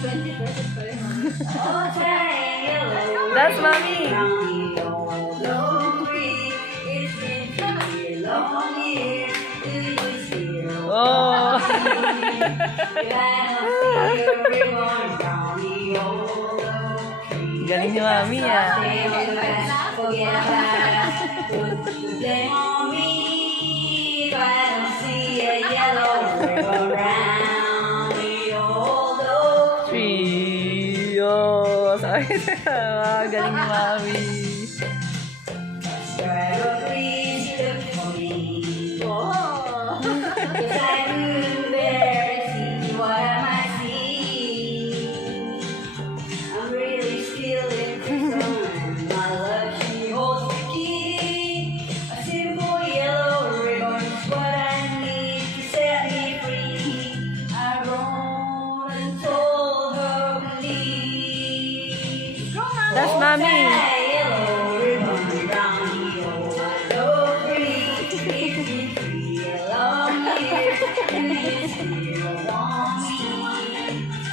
20 pesos pa rin. That's mommy. Oh. Galing ni mami ah. Trio. Sorry. Galing ni mami. That's mommy.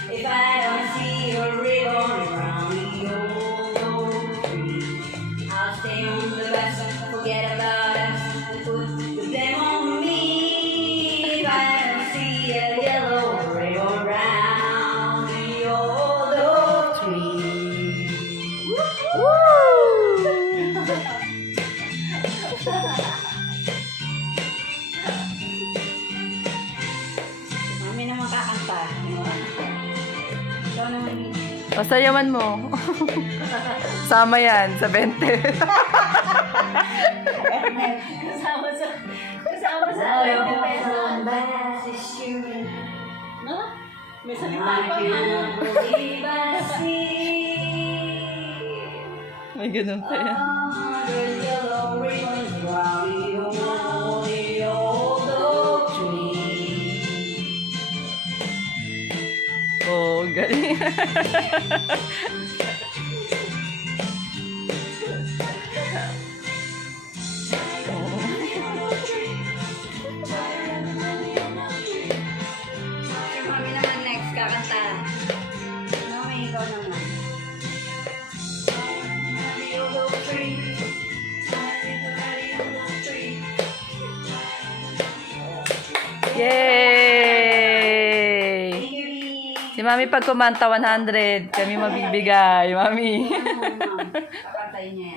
If I don't see a ribbon around the old tree, I'll stay on the bus, forget about us, and put the blame on me. If I don't see a yellow ribbon around the old oak tree. Woo! Mami naman kakanta. Ikaw naman. Pasayaman mo. Sama yan sa 20. Kasama sa... Kasama sa... No? May salita I pa can't believe I see May ganun pa yan. 100 yellow ribbons around the old oak tree. Oh, galing. Mami naman next kakanta. Mami, ikaw naman. Yay! Si Mami pag kumanta 100, kami mabibigay, Mami. Kakantayin niya yan.